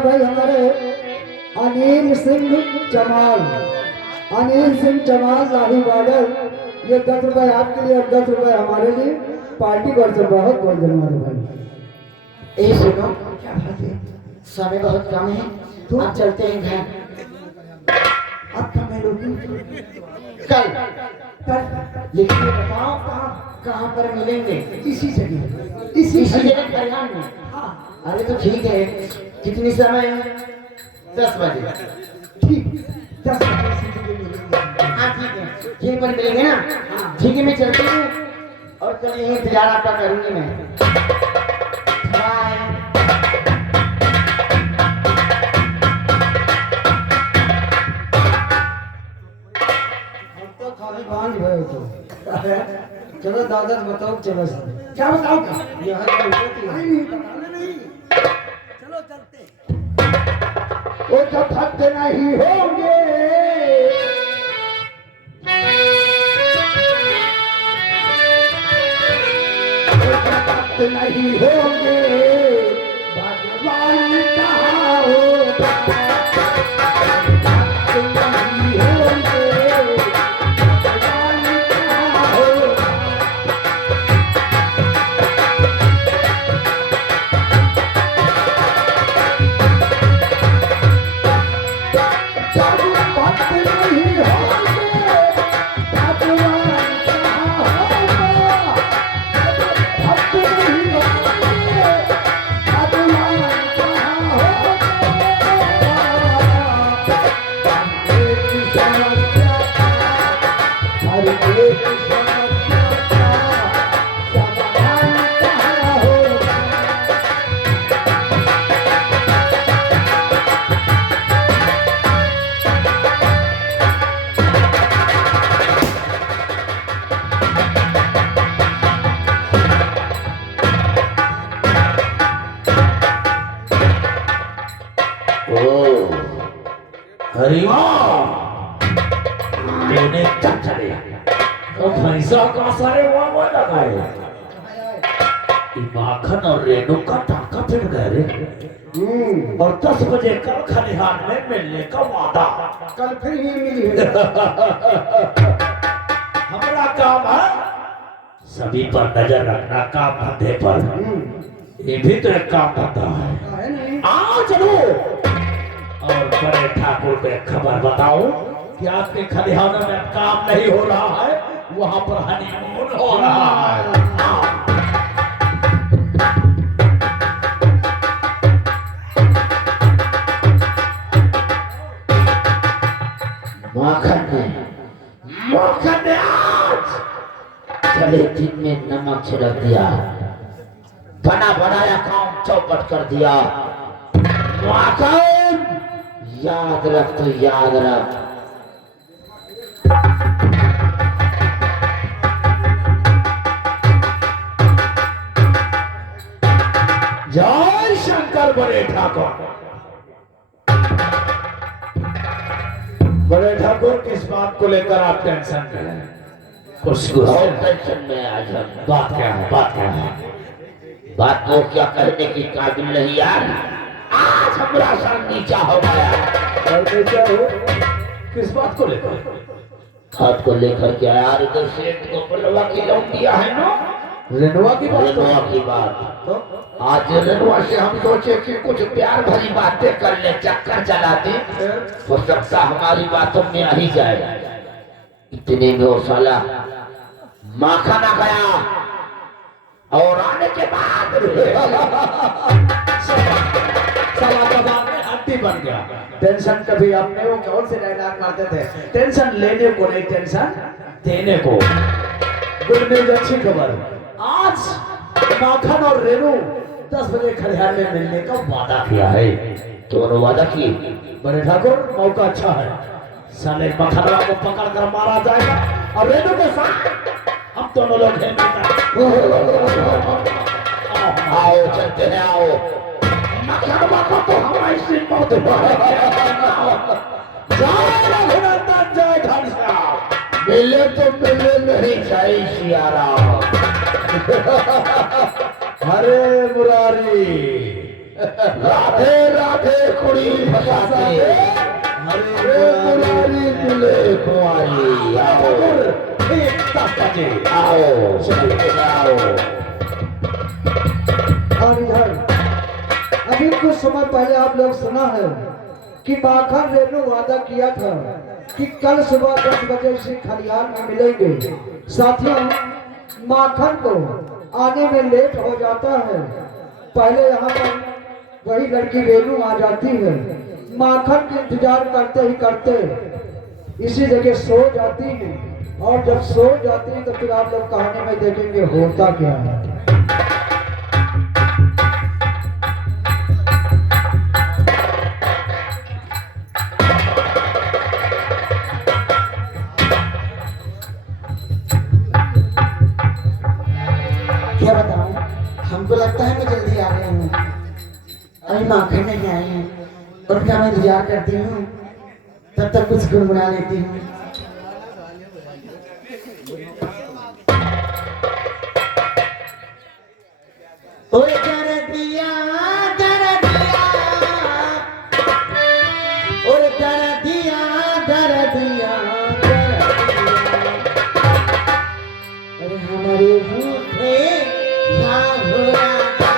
भाई हमारे अनिल सिंह जमाल, अनिल सिंह जमाल लाही बॉर्डर, ये 10 रुपए आपके लिए और 10 रुपए हमारे लिए, पार्टी पर से बहुत बहुत धन्यवाद भाई। ए सुनो, क्या बात है, समय बहुत कम है, तो आप चलते हैं घर। अब कब मिलोगी? कल। कल लेकिन ये बताओ कहाँ पर मिलेंगे? इसी जगह, इसी जगह परिवार में। हाँ। अरे तो ठीक है, कितनी समय है? 10 बजे। ठीक, 10 बजे इसी जगह मिलेंगे। हाँ ठीक है, यहीं पर मिलेंगे ना? ठीक है, मैं चलती हूँ और कल यही इंतजार आपका करूंगी मैं। बाय। अब तो खाली बांध गए तो चलो दादा बताओ, चलो क्या बताओ का? यहाँ चलो चलते। वो तो थक नहीं होंगे, नहीं होंगे, भगवान कहाँ होगा, नहीं होंगे, भगवान कहाँ होगा। जब भक्त नहीं होंगे, भगवान कहाँ होगा, भक्त नहीं होंगे, भगवान कहाँ होगा। हर एक समस्या का समाधान कहाँ होगा। हरिओम तूने क्या चले तो भैंसा का सारे वावा लगाए माखन और रेणु का टाका फिर गए रे। और 10 बजे कल खलिहान में मिलने का वादा। कल फिर ही मिली हमारा काम है सभी पर नजर रखना, काम धंधे पर। ये भी तो एक काम धंधा है। आओ चलो और बड़े ठाकुर को एक खबर बताओ कि आपके खलिहानों में काम नहीं हो रहा है, वहां पर हनीमून हो रहा है। माखन ने आज चले दिन में नमक छिड़क दिया, बना बनाया काम चौपट कर दिया। माखन याद रख, तो याद रख। जय शंकर बड़े ठाकुर। बड़े ठाकुर किस बात को लेकर आप टेंशन में हैं? कुछ बहुत टेंशन में आज हम। बात क्या है? बात क्या है? बात को क्या कहने की काबिल नहीं यार। आज हमारा सर नीचा हो गया। और क्या हो? किस बात को लेकर? बात को लेकर क्या यार, इधर सेठ को बुलवा के लौट दिया है ना, रेनुआ की बात रेनुआ की बात। तो आज रेनुआ से हम सोचे कि कुछ प्यार भरी बातें कर ले, चक्कर चला दे, हो सकता हमारी बातों में आ ही जाए। इतने में वो साला माखन आ गया और आने के बाद साला कबाब में हड्डी बन गया। टेंशन कभी अपने वो कौन से डायलॉग मारते थे, टेंशन लेने को नहीं टेंशन देने को। गुड न्यूज, अच्छी खबर, आज माखन और रेनू 10 बजे खलिहान में मिलने का वादा किया है। दोनों वादा किए। बड़े ठाकुर मौका अच्छा है, साले मखनवा को पकड़ कर मारा जाएगा और रेनू के साथ हम दोनों लोग हैं। आओ चलते हैं, आओ। मखनवा को तो हम ऐसी मौत अभिनंदन, जय घनश्याम। मिले तो मिले नहीं चाहिए सियारा। हरे मुरारी, राधे राधे कुड़ी फसाते, हरे मुरारी मिले कुंवारी। आओ ठीक 10 बजे आओ चलते आओ। और इधर अभी कुछ समय पहले आप लोग सुना है कि माखन रेनू वादा किया था कि कल सुबह 10 बजे से खलिहान में मिलेंगे। साथियों, माखन को आने में लेट हो जाता है। पहले यहाँ पर वही लड़की रेनू आ जाती है, माखन के इंतजार करते ही करते इसी जगह सो जाती है। और जब सो जाती है तो फिर आप लोग कहानी में देखेंगे होता क्या है। क्या बताऊं, हमको लगता है मैं जल्दी आ गया हूँ। अभी माखन नहीं आए हैं और क्या मैं इंतजार करती हूँ, तब तक कुछ गुनगुना लेती हूँ। ओए दरदिया दरदिया, ओए दरदिया दरदिया अरे हमारे रूठे यार हो राजा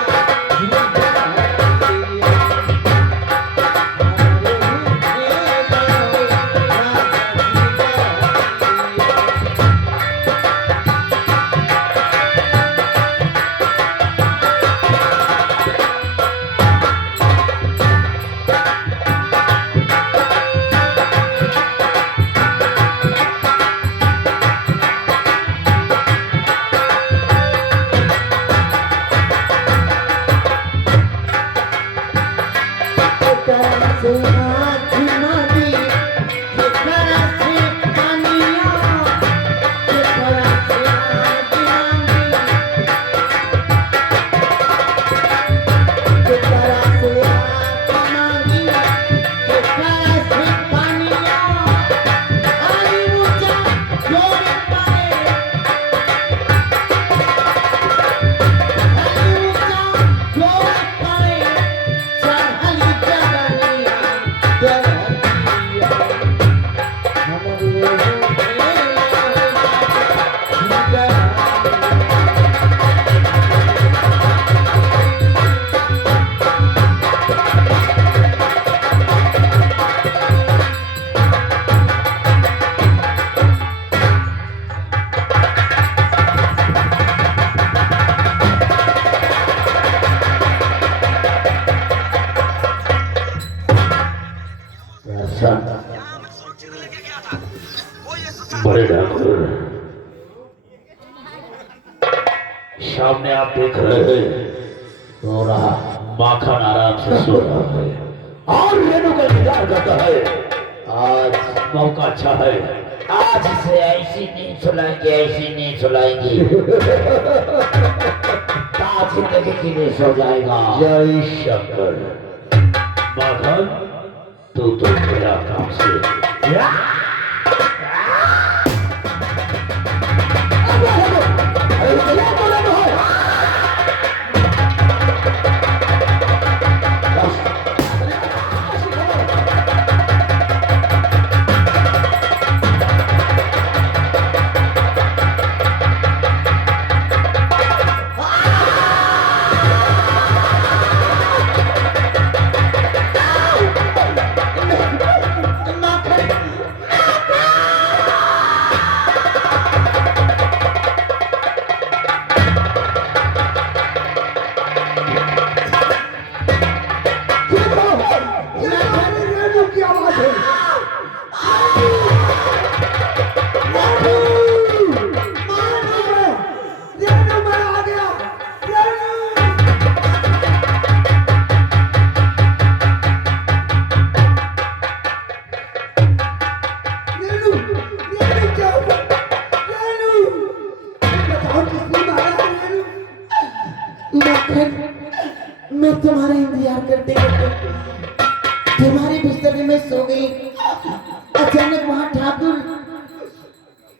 बड़े ठाकुर, सामने आप देख रहे हैं सो रहा माखन आराम से सो रहा है और रेनू का इंतजार करता है। आज मौका अच्छा है, आज से ऐसी नींद सुलाएंगे, ऐसी नींद सुलाएंगे आज जिंदगी की नींद सो जाएगा। जय शंकर। माखन तू तो गया काम से।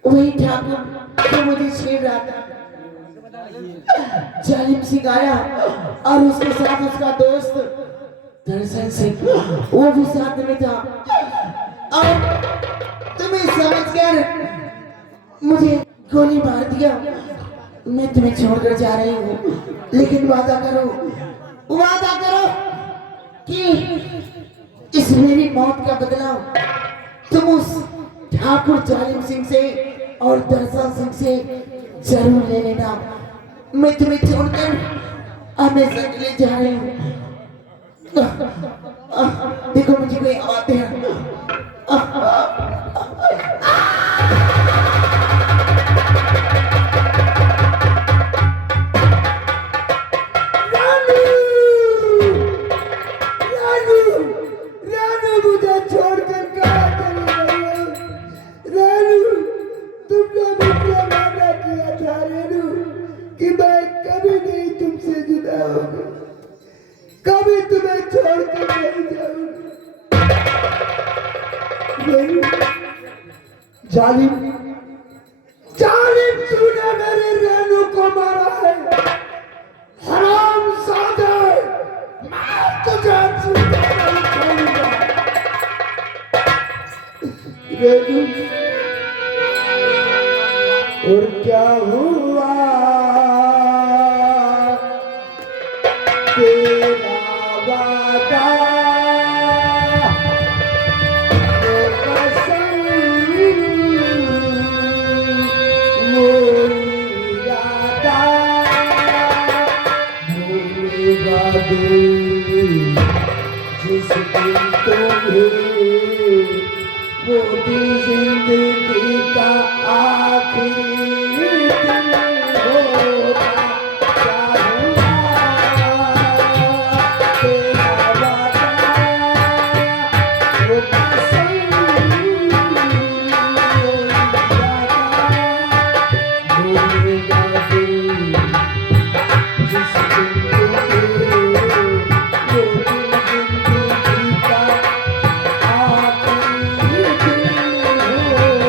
वही ठाकुर जो मुझे छेड़ रहा था। जालिम सिंह आया और उसके साथ उसका दोस्त दर्शन सिंह वो भी साथ में था। और तुम्हें समझकर मुझे गोली मार दिया। मैं तुम्हें छोड़कर जा रही हूँ, लेकिन वादा करो कि इस मेरी मौत का बदला तुम उस ठाकुर जालिम सिंह से और दर्शन सिंह से जरूर ले लेना। मैं तुम्हें छोड़कर हमेशा के लिए जा रही हूँ। देखो मुझे कोई आवाज़ है। मुझे छोड़कर कहाँ चली गई हो? रानू, तुमने मुझसे वादा किया था रेनू कि मैं कभी नहीं तुमसे जुदा होगा, कभी तुम्हें छोड़कर नहीं जाऊंगा। रेनू, जालिम तूने मेरे रेनू को मारा है, हरामजादा, मैं तुझे जिंदा नहीं छोड़ूंगा। रेनू, और क्या हुआ तेरा वादा, वो कसम, वो इरादा, भूलेगा दिल जिस दिन तुम्हें, वो दिन जिंदगी का आखिरी दिन होगा। क्या हुआ तेरा वादा, वो कसम, वो इरादा, भूलेगा दिल जिस दिन तुम्हें, वो दिन जिंदगी का आखिरी दिन होगा।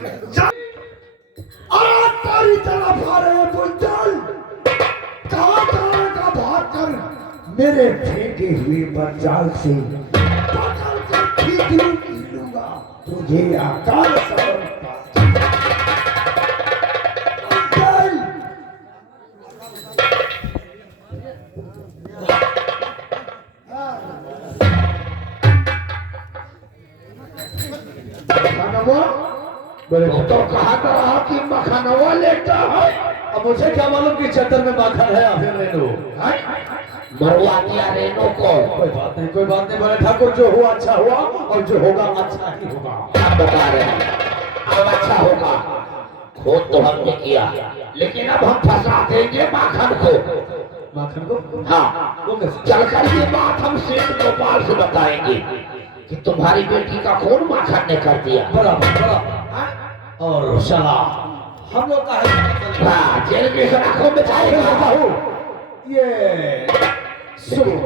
आज तेरी तरफ आ रहे बुलचल, कहाँ का भाग कर मेरे फेंके हुए बचाल से पकड़ कर खींच लूंगा तुझे अकाल समझता। बोले तो कहा था कि मखनवा लेता है। अब मुझे क्या मालूम कि चद्दर में माखन है या फिर रेनू। मरवा दिया रेनू को। कोई बात नहीं, कोई बात नहीं। बोले ठाकुर जो हुआ अच्छा हुआ और जो होगा अच्छा ही होगा। आप बता रहे हैं अब अच्छा होगा। खोद तो हमने किया, लेकिन अब हम फंसा देंगे माखन को। माखन को? हाँ, वो कैसे? चलकर ये बात हम सेठ गोपाल से बताएंगे कि तुम्हारी बेटी का खून माखन ने कर दिया। बराबर बराबर। और चला हम लोग का है हाँ, जेल की सलाखों में जाएगा। ये सुनो,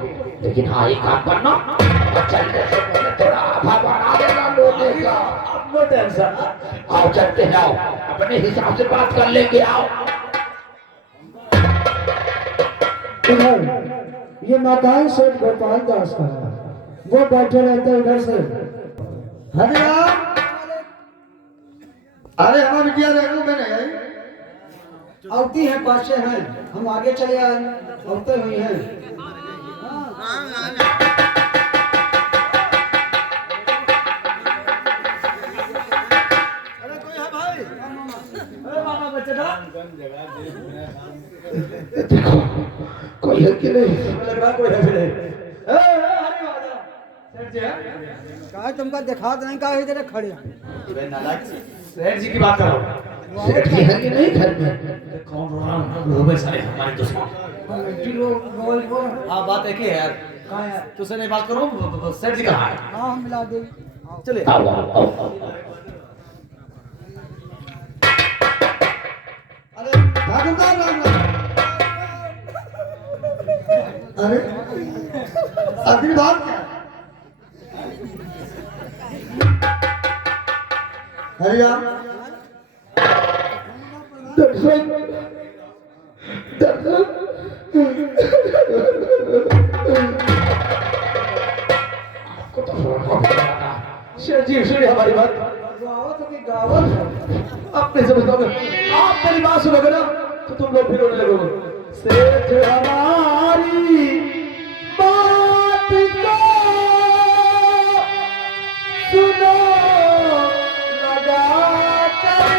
लेकिन हाँ एक काम करना, और चलने से पहले थोड़ा आभा बढ़ा देना लोटे का। अब नो टेंशन। आओ चलते जाओ, अपने हिसाब से बात कर लेंगे। आओ इधर ये मकान सेठ गोपाल दास का है, वो बैठे रहते हैं इधर से। हरे राम। अरे हमारी बिटिया रेनू में नहीं आई। आवती हैं, बादशाह हैं, हम आगे चले आए, आवते हुई हैं। देखो कोई है कि नहीं? लग रहा कोई है फिर। कहा तुमका दिखा नहीं, कहा इधर खड़े हैं। सेठ जी की बात करो। सेठ जी है कि नहीं घर में? कौन रो रहा है? रोबे सारे हमारे दुश्मन। हाँ बात एक ही है यार। कहाँ है? तुझसे नहीं बात करो। सेठ जी कहाँ है? हाँ हम मिला दे। चलिए। आओ आओ आओ। अरे ठाकुर साहब राम राम। अरे आखिर बात क्या? हरे राम। दर्शन दर्शन सेठ जी सुनिए हमारी बात। गावत की गावत अपने से बताओगे, आप मेरी बात सुनोगे ना तो तुम लोग फिर रोने लगोगे। सेठ हमारी बात को सुनो लगा कर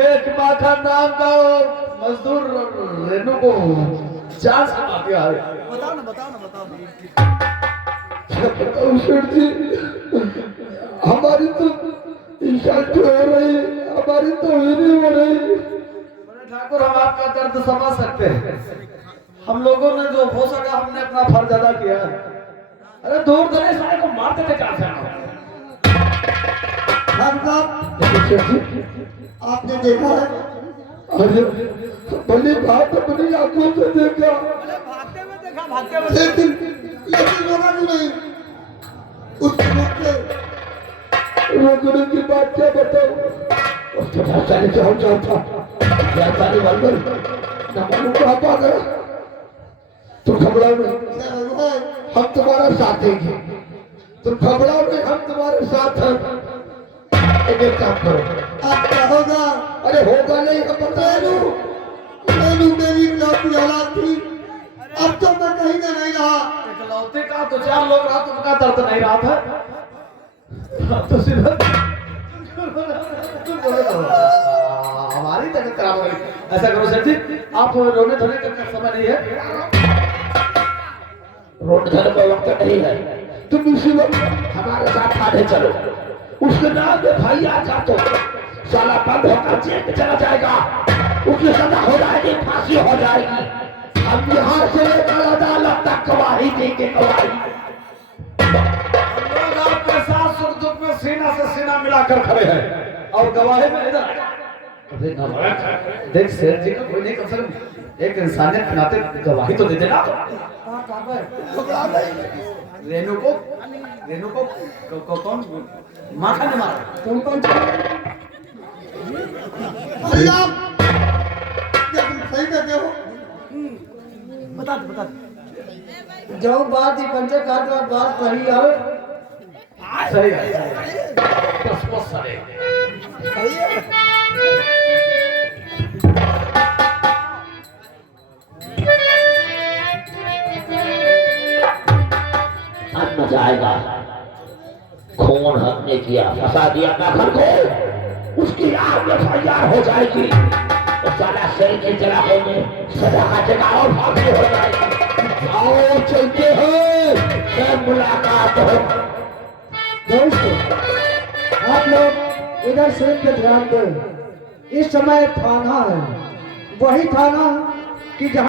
एक माखन नाम का मजदूर रेनू को जान से मार दिया है। बताओ ना बताओ ना बताओ ना। सेठ जी हमारी तो इंसल्ट हो रही, हमारी तो नहीं हो रही। ठाकुर हम आपका दर्द समझ सकते हैं। हम लोगों ने जो हो सका हमने अपना फर्ज अदा किया। अरे दूर दराज सारे को मार देते क्या थे? ठाकुर साहब आपने देखा है अरे भली बात अपनी आंखों से देखा, भागते हुए देखा, भागते हुए लेकिन रोना क्यों नहीं? उसके रोकने की बात क्या बताओ? उसके बाद चले जाओ जाता जाता बंदर न मालूम कहाँ पा गया। तुम घबराओ नहीं, हम तुम्हारा साथ देंगे। तुम घबराओ नहीं, हम तुम्हारे साथ हैं। एक काम करो, अब क्या होगा? अरे होगा नहीं, हम बता दो मेरी लौटी हालात थी, अब तो मैं कहीं का नहीं रहा। इकलौते का तो 4 लोग रहा, तुमका दर्द नहीं रहा था। अब तो सीधा हमारी तबीयत खराब हो गई। ऐसा करो सर जी, आप रोने धोने का समय नहीं है, रोने धोने का वक्त नहीं है। तुम इसी वक्त हमारे साथ आगे चलो। उसके नाम में भाई आ जा तो साला बंद होकर जेल में चला जाएगा, उसकी सजा हो जाएगी, फांसी हो जाएगी। हम यहाँ से लेकर अदालत तक गवाही देंगे, गवाही। हम लोग आपके साथ सुख दुख में सीना से सीना मिलाकर खड़े हैं, और गवाही में इधर देख शेर जी का कोई नहीं, कम से कम एक इंसानियत के नाते गवाही तो दे देना। कहाँ पर? रेनू को कौन माखा ने मारा? तुम कौन सा? अरे आप क्या तुम सही कहते हो? बता दे। जो बात ही पंचे का बात सही है। सही है, बस सही सही है। अब मजा आएगा। खून हमने किया, फंसा दिया काफर को, उसकी आग में फैयार हो जाएगी। तो साला शेर के जलाने में सजा का जगह और फांसी हो जाएगी। आओ चलते हैं, फिर मुलाकात हो। दोस्तों, आप लोग इधर से पे ध्यान दें। इस समय थाना है, वही थाना कि जहाँ